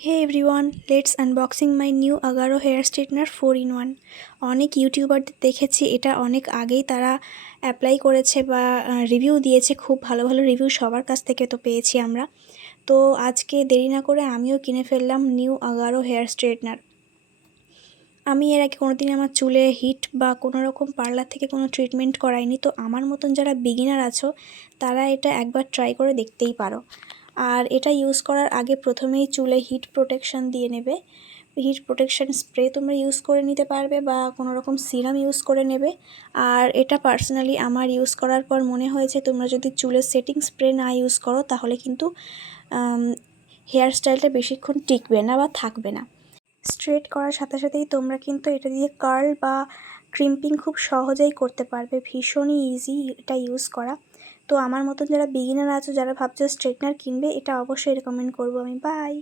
Hey everyone, let's unboxing my new Agaro hair straightener 4-in-1। অনেক ইউটিউবারদের দেখেছি এটা অনেক আগেই তারা অ্যাপ্লাই করেছে বা রিভিউ দিয়েছে, খুব ভালো ভালো রিভিউ সবার কাছ থেকে তো পেয়েছি আমরা। তো আজকে দেরি না করে আমিও কিনে ফেললাম নিউ Agaro হেয়ার স্ট্রেটনার। আমি এর আগে কোনোদিন আমার চুলে হিট বা কোনো রকম পার্লার থেকে কোনো ট্রিটমেন্ট করাইনি, তো আমার মতন যারা বিগিনার আছো তারা এটা একবার ট্রাই করে দেখতেই পারো। আর এটা ইউজ করার আগে প্রথমেই চুলে হিট প্রোটেকশান দিয়ে নেবে। হিট প্রোটেকশান স্প্রে তোমরা ইউজ করে নিতে পারবে বা কোনো রকম সিরাম ইউজ করে নেবে। আর এটা পার্সোনালি আমার ইউজ করার পর মনে হয়েছে তোমরা যদি চুলের সেটিং স্প্রে না ইউজ করো তাহলে কিন্তু হেয়ার স্টাইলটা বেশিক্ষণ টিকবে না বা থাকবে না। স্ট্রেট করার সাথে সাথেই তোমরা কিন্তু এটা দিয়ে কার্ল বা ক্রিম্পিং খুব সহজেই করতে পারবে, ভীষণই ইজি এটা ইউজ করা। তো আমার মতন যারা বিগিনার আছো, যারা ভাবছো স্ট্রেটনার কিনবে, এটা অবশ্যই রেকমেন্ড করবো আমি। বাই।